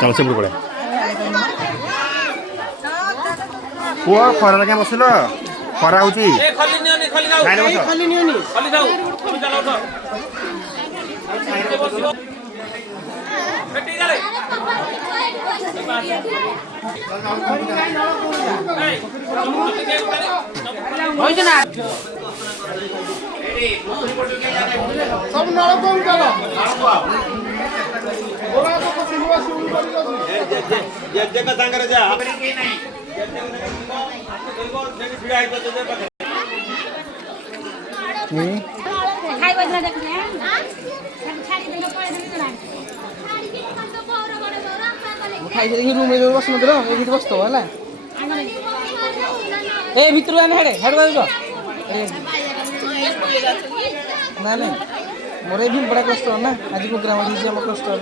चल से पड़े पुआ खरा क्या बसिल खरा हो सब नरकम चलो जगह सांगर जा खाई बजना देखले हां छाड़ी देना पड़े देना खाई देखि रूम में बस मत रहो एही बस तो हला ए भितर आने हेडे हेड बाजू ना ना मोरे भी बड़ा कष्ट है ना आज प्रोग्राम आज हम कष्ट है